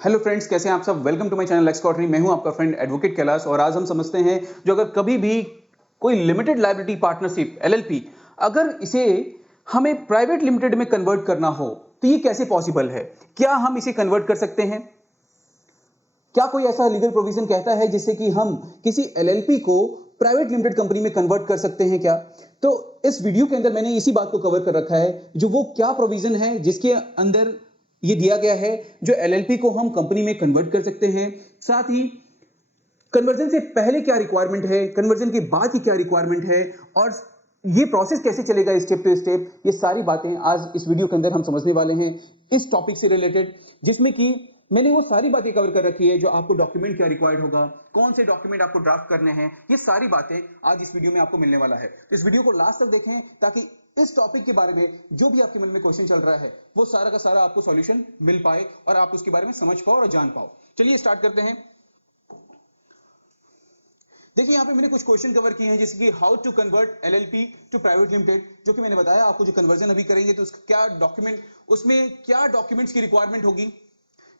Hello friends, कैसे हैं आप सब। Welcome to my channel extraordinary. मैं हूं आपका फ्रेंड एडवोकेट कैलाश और आज हम समझते हैं जो अगर कभी भी कोई लिमिटेड लायबिलिटी पार्टनरशिप एलएलपी अगर इसे हमें प्राइवेट लिमिटेड में कन्वर्ट करना हो तो ये कैसे पॉसिबल है। क्या हम इसे कन्वर्ट कर सकते हैं? क्या कोई ऐसा लीगल प्रोविजन कहता है जिससे कि हम किसी एलएलपी को प्राइवेट लिमिटेड कंपनी में कन्वर्ट कर सकते हैं क्या? तो इस वीडियो के अंदर मैंने इसी बात को कवर कर रखा है, जो वो क्या प्रोविजन है जिसके अंदर ये दिया गया है जो एलएलपी को हम कंपनी में कन्वर्ट कर सकते हैं। साथ ही कन्वर्जन से पहले क्या रिक्वायरमेंट है, कन्वर्जन के बाद की क्या रिक्वायरमेंट है और ये प्रोसेस कैसे चलेगा स्टेप टू स्टेप। ये सारी बातें आज इस वीडियो के अंदर हम समझने वाले हैं इस टॉपिक से रिलेटेड, जिसमें कि मैंने वो सारी बातें कवर कर रखी है। जो आपको डॉक्यूमेंट क्या रिक्वायर्ड होगा, कौन से डॉक्यूमेंट आपको ड्राफ्ट करने हैं, ये सारी बातें आज इस वीडियो में आपको मिलने वाला है। तो इस वीडियो को लास्ट तक देखें ताकि इस टॉपिक के बारे में जो भी आपके मन में क्वेश्चन चल रहा है वो सारा का सारा आपको सॉल्यूशन मिल पाए और आप उसके बारे में समझ पाओ और जान पाओ। चलिए स्टार्ट करते हैं। देखिए यहां पे मैंने कुछ क्वेश्चन कवर किए हैं, जैसे कि how to convert LLP to private limited, जो कि मैंने बताया आपको जो कन्वर्जन अभी करेंगे तो उसका क्या डॉक्यूमेंट, उसमें क्या डॉक्यूमेंट्स की रिक्वायरमेंट होगी,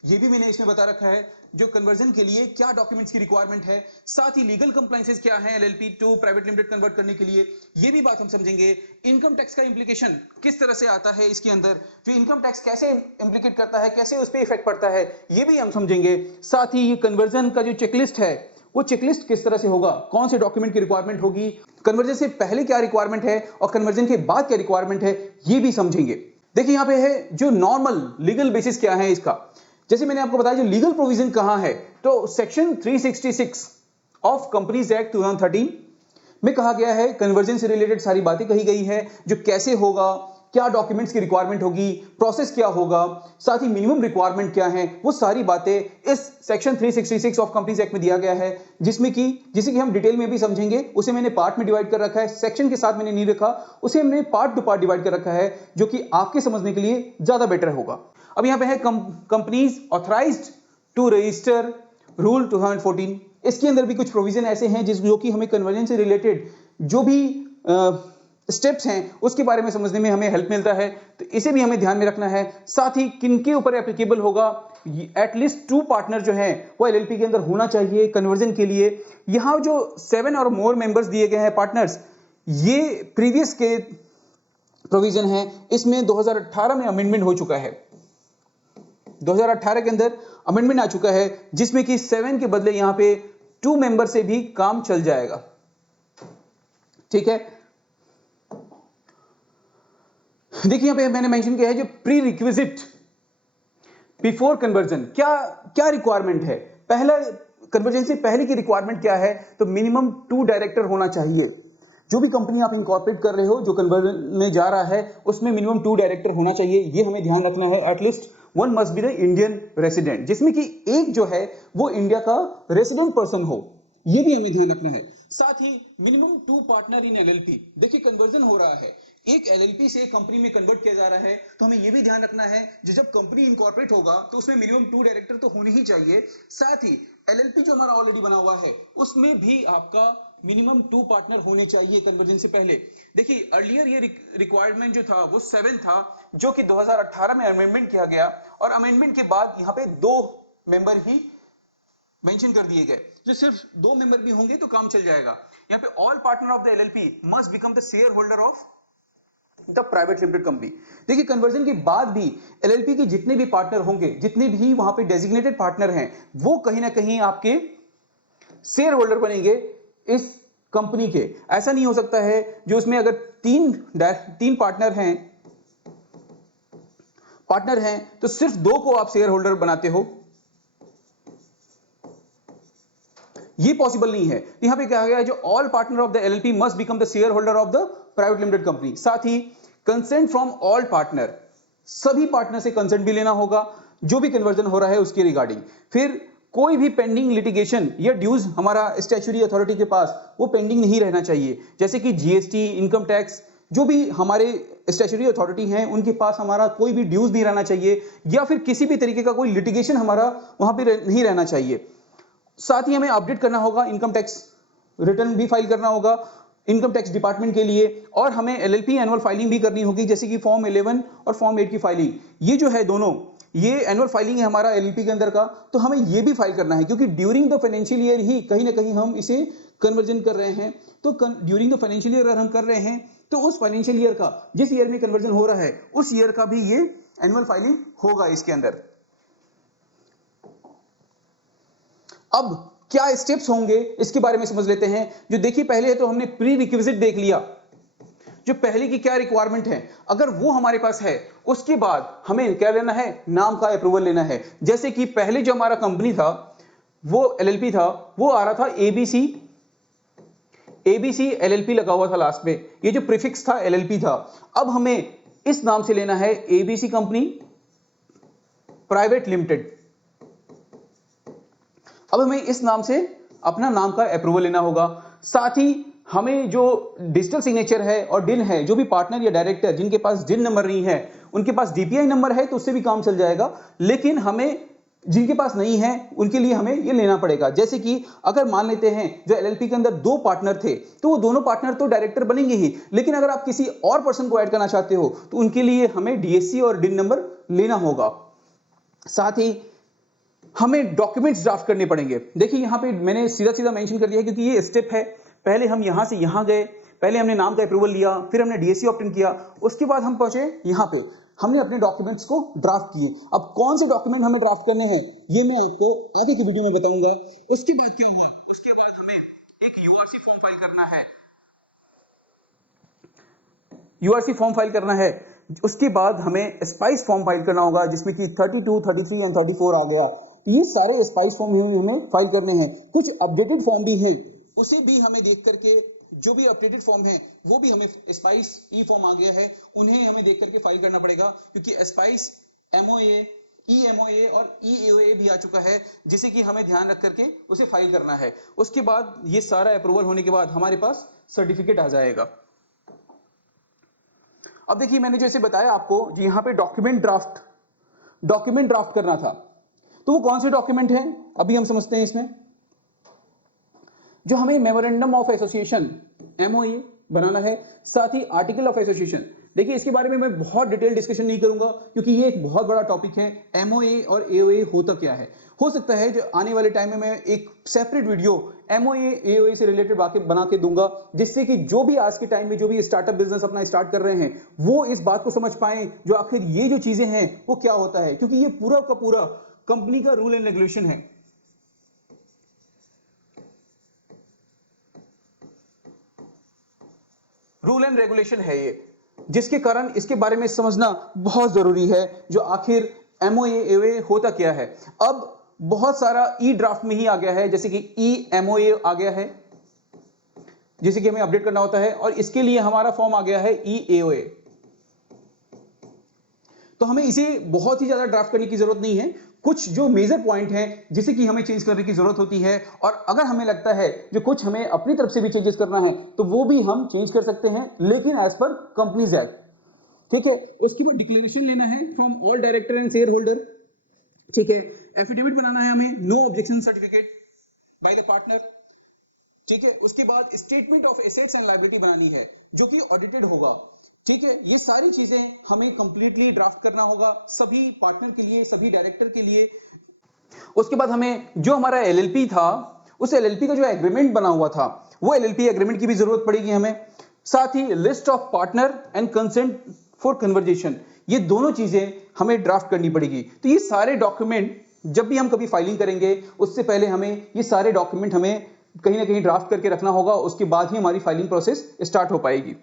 ये भी मैंने इसमें बता रखा है। जो कन्वर्जन के लिए क्या डॉक्यूमेंट्स की रिक्वायरमेंट है, साथ ही लीगल कंप्लायंसेस क्या है LLP to private limited convert करने के लिए, ये भी बात हम समझेंगे। इनकम टैक्स का इंप्लीकेशन किस तरह से आता है इसके अंदर, जो इनकम टैक्स कैसे इंप्लीकेट करता है, कैसे उस पर इफेक्ट पड़ता है, ये भी हम समझेंगे। साथ ही ये कन्वर्जन का जो चेकलिस्ट है वो चेकलिस्ट किस तरह से होगा, कौन से डॉक्यूमेंट की रिक्वायरमेंट होगी, कन्वर्जन से पहले क्या रिक्वायरमेंट है और कन्वर्जन के बाद क्या रिक्वायरमेंट है, ये भी समझेंगे। देखिए यहां पे है जो नॉर्मल लीगल बेसिस क्या है इसका। जैसे मैंने आपको बताया जो लीगल प्रोविजन कहां है, तो सेक्शन 366 ऑफ कंपनीज एक्ट 2013 में कहा गया है, कन्वर्जन से रिलेटेड सारी बातें कही गई है, जो कैसे होगा, क्या डॉक्यूमेंट्स की रिक्वायरमेंट होगी, प्रोसेस क्या होगा, साथ ही मिनिमम रिक्वायरमेंट क्या है, वो सारी बातें इस सेक्शन 366 ऑफ कंपनीज एक्ट में दिया गया है, जिसमें कि जिसे कि हम डिटेल में भी समझेंगे। उसे मैंने पार्ट में डिवाइड कर रखा है, सेक्शन के साथ मैंने नहीं रखा, उसे हमने पार्ट टू पार्ट डिवाइड कर रखा है, जो कि आपके समझने के लिए ज्यादा बेटर होगा। अब यहां पे है companies authorised to register rule 2014। इसके अंदर भी कुछ प्रोविजन ऐसे हैं जो कि हमें कन्वर्जन से रिलेटेड जो भी स्टेप्स हैं उसके बारे में समझने में हमें हेल्प मिलता है, तो इसे भी हमें ध्यान में रखना है। साथ ही किनके ऊपर एप्लीकेबल होगा, एटलीस्ट 2 पार्टनर जो हैं वो एलएलपी के अंदर होना चाहिए कन्वर्जन के लिए। यहां जो 7 और मोर मेंबर्स दिए गए हैं पार्टनर्स, ये प्रीवियस के प्रोविजन है। इसमें 2018 में अमेंडमेंट हो चुका है, 2018 के अंदर अमेंडमेंट आ चुका है, जिसमें कि 7 के बदले यहां पे 2 मेंबर से भी काम चल जाएगा। ठीक है, देखिए यहां पे मैंने मेंशन किया है जो प्री रिक्विजिट बिफोर कन्वर्जन, क्या क्या रिक्वायरमेंट है। पहला, कन्वर्जन से पहले की रिक्वायरमेंट क्या है, तो मिनिमम 2 डायरेक्टर होना चाहिए। जो भी कंपनी आप इनकॉर्पोरेट कर रहे हो, जो कन्वर्जन में जा रहा है, उसमें मिनिमम 2 डायरेक्टर होना चाहिए, ये हमें ध्यान रखना है। At least 1 must be the Indian resident, जिसमें कि एक जो है वो इंडिया का रेसिडेंट पर्सन हो, ये भी हमें ध्यान रखना है। साथ ही मिनिमम 2 पार्टनर इन एलएलपी। देखिए कन्वर्जन हो रहा है, एक एलएलपी से एक कंपनी में कन्वर्ट किया जा रहा है, तो हमें यह भी ध्यान रखना है जो जब कंपनी इनकॉर्पोरेट होगा तो उसमें मिनिमम 2 डायरेक्टर तो होने ही चाहिए। साथ ही एलएलपी जो हमारा ऑलरेडी बना हुआ है उसमें भी आपका मिनिमम 2 पार्टनर होने चाहिए कन्वर्जन से पहले। देखिए अर्लियर ये रिक्वायरमेंट जो था वो 7 था, जो कि 2018 में अमेंडमेंट किया गया और अमेंडमेंट के बाद यहां पे 2 मेंबर ही मेंशन कर दिए गए, जो सिर्फ 2 मेंबर भी होंगे तो काम चल जाएगा। यहां पे all partner of the LLP must become the share holder of the private limited company. देखिए कन्वर्जन के बाद भी एलएलपी के जितने भी पार्टनर होंगे, जितने भी वहां पे डेजिग्नेटेड पार्टनर हैं, वो कहीं ना कहीं आपके शेयर होल्डर बनेंगे इस कंपनी के। ऐसा नहीं हो सकता है जो उसमें अगर 3 पार्टनर हैं तो सिर्फ 2 को आप शेयर होल्डर बनाते हो, ये पॉसिबल नहीं है। यहां पे क्या गया, जो all partner of the LLP must become the share holder of the private limited company. साथ ही कंसेंट फ्रॉम ऑल पार्टनर, सभी पार्टनर से कंसेंट भी लेना होगा जो भी कन्वर्जन हो रहा है उसके रिगार्डिंग। फिर कोई भी पेंडिंग लिटिगेशन या ड्यूज हमारा स्टैट्यूटरी अथॉरिटी के पास वो पेंडिंग नहीं रहना चाहिए, जैसे कि जीएसटी, इनकम टैक्स, जो भी हमारे स्टैट्यूटरी अथॉरिटी हैं उनके पास हमारा कोई भी ड्यूज नहीं रहना चाहिए, या फिर किसी भी तरीके का कोई लिटिगेशन हमारा वहां पे नहीं रहना चाहिए। साथ ही हमें अपडेट करना होगा, इनकम टैक्स रिटर्न भी फाइल करना होगा इनकम टैक्स डिपार्टमेंट के लिए, और हमें एलएलपी एनुअल फाइलिंग भी करनी होगी, जैसे कि फॉर्म 11 और फॉर्म 8 की फाइलिंग। ये जो है दोनों ये एनुअल फाइलिंग है हमारा एलएलपी के अंदर का, तो हमें ये भी फाइल करना है क्योंकि ड्यूरिंग द फाइनेंशियल ईयर ही कहीं ना कहीं हम इसे कन्वर्जन कर रहे हैं। तो ड्यूरिंग द फाइनेंशियल ईयर अगर हम कर रहे हैं तो उस फाइनेंशियल ईयर का जिस ईयर में कन्वर्जन हो रहा है उस ईयर का भी ये एनुअल फाइलिंग होगा इसके अंदर। अब क्या स्टेप्स होंगे इसके बारे में समझ लेते हैं। जो देखिए पहले तो हमने प्री रिक्विजिट देख लिया, जो पहले की क्या रिक्वायरमेंट है, अगर वो हमारे पास है उसके बाद हमें क्या लेना है, नाम का अप्रूवल लेना है। जैसे कि पहले जो हमारा कंपनी था वो एलएलपी था, वो आ रहा था एबीसी एलएलपी लगा हुआ था लास्ट में, ये जो प्रीफिक्स था एलएलपी था। अब हमें इस नाम से लेना है एबीसी कंपनी प्राइवेट लिमिटेड। अब हमें इस नाम से अपना नाम का अप्रूवल लेना होगा। साथ ही हमें जो डिजिटल सिग्नेचर है और डिन है, जो भी पार्टनर या डायरेक्टर जिनके पास डिन नंबर नहीं है उनके पास डीपीआई नंबर है तो उससे भी काम चल जाएगा, लेकिन हमें जिनके पास नहीं है उनके लिए हमें ये लेना पड़ेगा। जैसे कि अगर मान लेते हैं जो एलएलपी के अंदर 2 पार्टनर थे तो वो दोनों पार्टनर तो डायरेक्टर बनेंगे ही, लेकिन अगर आप किसी और पर्सन को ऐड करना चाहते हो तो उनके लिए हमें डीएससी और डिन नंबर लेना होगा। साथ ही हमें डॉक्यूमेंट्स ड्राफ्ट करने पड़ेंगे। देखिए यहां पे मैंने सीधा सीधा मेंशन कर दिया क्योंकि ये स्टेप है। पहले हम यहां से यहां गए, पहले हमने नाम का अप्रूवल लिया, फिर हमने डीएससी ऑप्टेन किया, उसके बाद हम पहुंचे यहां पे, हमने अपने डॉक्यूमेंट्स को ड्राफ्ट किए। अब कौन से डॉक्यूमेंट हमें ड्राफ्ट करने हैं ये मैं आपको आगे की वीडियो में बताऊंगा। उसके बाद क्या हुआ, उसके बाद हमें एक यूआरसी फॉर्म फाइल करना है, यूआरसी फॉर्म फाइल करना है। उसके बाद हमें स्पाइस फॉर्म फाइल करना होगा जिसमें कि 32, 33 एंड 34 आ गया। तो ये सारे स्पाइस फॉर्म हमें फाइल करने हैं। कुछ अपडेटेड फॉर्म भी हैं, उसे भी हमें देख करके, जो भी अपडेटेड फॉर्म है वो भी हमें, स्पाइस ई फॉर्म आ गया है, उन्हें हमें देख करके फाइल करना पड़ेगा क्योंकि स्पाइस एमओए, ई एमओए और ई एओए भी आ चुका है जिसे कि हमें ध्यान रख करके उसे फाइल करना है। उसके बाद ये सारा अप्रूवल होने के बाद हमारे पास सर्टिफिकेट आ जाएगा। अब देखिए मैंने जैसे बताया आपको जी यहां पे डॉक्यूमेंट ड्राफ्ट करना था, तो वो कौन से डॉक्यूमेंट हैं अभी हम समझते हैं। इसमें जो हमें मेमोरेंडम ऑफ एसोसिएशन एमओए बनाना है, साथ ही आर्टिकल ऑफ एसोसिएशन। देखिए इसके बारे में मैं बहुत डिटेल डिस्कशन नहीं करूंगा क्योंकि ये एक बहुत बड़ा टॉपिक है। एमओए और एओए होता क्या है, हो सकता है जो आने वाले टाइम में मैं एक सेपरेट वीडियो एमओए एओए से रिलेटेड बना के दूंगा, जिससे कि जो भी आज के टाइम में जो भी स्टार्टअप बिजनेस अपना स्टार्ट कर रहे हैं वो इस बात को समझ पाए जो आखिर ये जो चीजें हैं वो क्या होता है, क्योंकि ये पूरा का पूरा कंपनी का रूल एंड रेगुलेशन है। रूल एंड रेगुलेशन है ये, जिसके कारण इसके बारे में समझना बहुत जरूरी है जो आखिर एमओए एओए होता क्या है। अब बहुत सारा ई ड्राफ्ट में ही आ गया है, जैसे कि ई एमओए आ गया है जिसे कि हमें अपडेट करना होता है, और इसके लिए हमारा फॉर्म आ गया है ई एओए। तो हमें इसे बहुत ही ज्यादा ड्राफ्ट करने की जरूरत नहीं है, कुछ जो मेजर पॉइंट हैं जिसे कि हमें चेंज करने की जरूरत होती है, और अगर हमें लगता है जो कुछ हमें अपनी तरफ से भी चेंजेस करना है तो वो भी हम चेंज कर सकते हैं, लेकिन एज पर कंपनीज एक्ट। ठीक है, उसके बाद डिक्लेरेशन लेना है from all director and share holder. ठीक है, एफिडेविट बनाना है हमें, no objection certificate by the partner. ठीक है, उसके बाद statement of assets and liability बनानी है जो कि ऑडिटेड होगा। ठीक है, ये सारी चीजें हमें कंप्लीटली ड्राफ्ट करना होगा सभी पार्टनर के लिए, सभी डायरेक्टर के लिए। उसके बाद हमें जो हमारा एलएलपी था उस एलएलपी का जो एग्रीमेंट बना हुआ था वो एलएलपी एग्रीमेंट की भी जरूरत पड़ेगी हमें। साथ ही list of partner and consent for conversation, ये दोनों चीजें हमें ड्राफ्ट करनी पड़ेगी। तो ये सारे डॉक्यूमेंट जब भी हम कभी फाइलिंग करेंगे उससे पहले हमें ये सारे डॉक्यूमेंट हमें कहीं ना कहीं ड्राफ्ट करके रखना होगा, उसके बाद ही हमारी फाइलिंग प्रोसेस स्टार्ट हो पाएगी।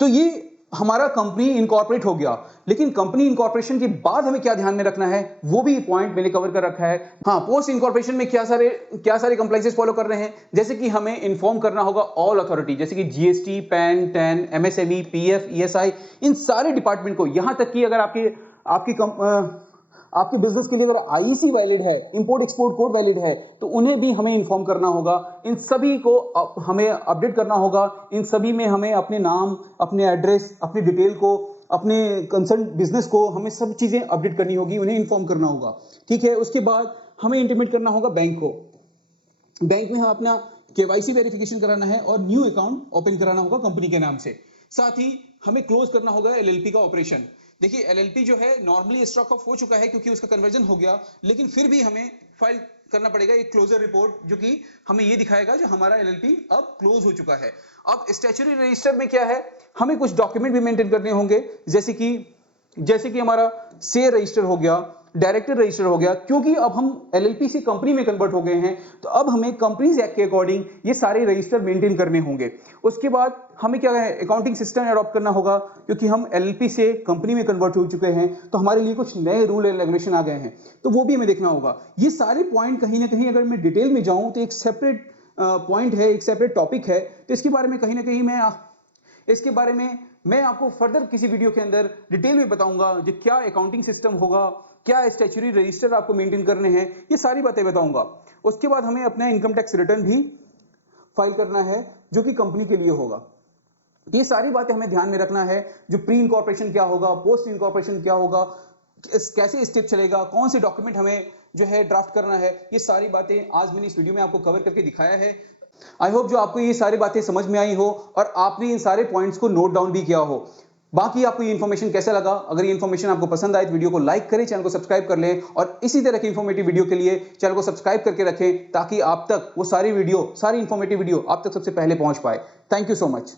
तो ये हमारा कंपनी इनकॉर्पोरेट हो गया, लेकिन कंपनी इनकॉर्पोरेशन के बाद हमें क्या ध्यान में रखना है वो भी पॉइंट मैंने कवर कर रखा है। हाँ, पोस्ट इनकॉर्पोरेशन में क्या सारे कंप्लायंसेस फॉलो कर रहे हैं, जैसे कि हमें इन्फॉर्म करना होगा ऑल अथॉरिटी, जैसे कि GST, PAN, TAN, MSME, PF, ESI, इन सारे डिपार्टमेंट को। यहां तक कि अगर आपके बिजनेस के लिए अगर आईईसी वैलिड है, इंपोर्ट एक्सपोर्ट कोड वैलिड है, तो उन्हें भी हमें इन्फॉर्म करना होगा। इन सभी को हमें अपडेट करना होगा, इन सभी में हमें अपने नाम, अपने एड्रेस, अपनी डिटेल को, अपने कंसर्न बिजनेस को हमें सब चीजें अपडेट करनी होगी, उन्हें इन्फॉर्म करना होगा। ठीक है, उसके बाद हमें इंटीमेट करना होगा बैंक को। बैंक में हम अपना केवाईसी वेरिफिकेशन कराना है और न्यू अकाउंट ओपन कराना होगा कंपनी के नाम से। साथ ही हमें क्लोज करना होगा एलएलपी का ऑपरेशन। देखिए एलएलपी जो है नॉर्मली स्टॉक ऑफ हो चुका है क्योंकि उसका कन्वर्जन हो गया, लेकिन फिर भी हमें फाइल करना पड़ेगा एक क्लोजर रिपोर्ट जो कि हमें ये दिखाएगा जो हमारा एलएलपी अब क्लोज हो चुका है। अब स्टैट्यूटरी रजिस्टर में क्या है, हमें कुछ डॉक्यूमेंट भी मेंटेन करने होंगे, जैसे कि हमारा शेयर रजिस्टर हो गया, डायरेक्टर रजिस्टर हो गया, क्योंकि अब हम एलएलपी से कंपनी में कन्वर्ट हो गए हैं तो अब हमें कंपनीज एक्ट के अकॉर्डिंग ये सारे रजिस्टर मेंटेन करने होंगे। उसके बाद हमें क्या है, अकाउंटिंग सिस्टम अडॉप्ट करना होगा क्योंकि हम एलएलपी से कंपनी में कन्वर्ट हो चुके हैं तो हमारे लिए कुछ नए रूल एंड रेगुलेशन आ गए हैं, तो वो भी हमें देखना होगा। ये सारे पॉइंट कहीं ना कहीं अगर मैं डिटेल में जाऊं तो एक सेपरेट पॉइंट है, एक सेपरेट टॉपिक है, तो इसके बारे में कहीं ना कहीं मैं आपको फर्दर किसी वीडियो के अंदर डिटेल में बताऊंगा जो क्या अकाउंटिंग सिस्टम होगा, क्या स्टैट्यूटरी रजिस्टर आपको मेंटेन करने हैं, ये सारी बातें बताऊंगा। उसके बाद हमें अपना इनकम टैक्स रिटर्न भी फाइल करना है जो कि कंपनी के लिए होगा। ये सारी बातें हमें ध्यान में रखना है, जो प्री इनकॉर्पोरेशन क्या होगा, पोस्ट इनकॉर्पोरेशन क्या होगा, कैसे स्टेप चलेगा, कौन से डॉक्यूमेंट हमें जो है ड्राफ्ट करना है, ये सारी बातें आज मैंने इस वीडियो में आपको कवर करके दिखाया है। आई होप जो आपको ये सारी बातें समझ में आई हो और आपने इन सारे पॉइंट्स को नोट डाउन भी किया हो। बाकी आपको ये इन्फॉर्मेशन कैसा लगा, अगर ये इन्फॉर्मेशन आपको पसंद आए तो वीडियो को लाइक करें, चैनल को सब्सक्राइब कर लें और इसी तरह की इन्फॉर्मेटिव वीडियो के लिए चैनल को सब्सक्राइब करके रखें ताकि आप तक वो सारी इन्फॉर्मेटिव वीडियो आप तक सबसे पहले पहुंच पाए। Thank you so much.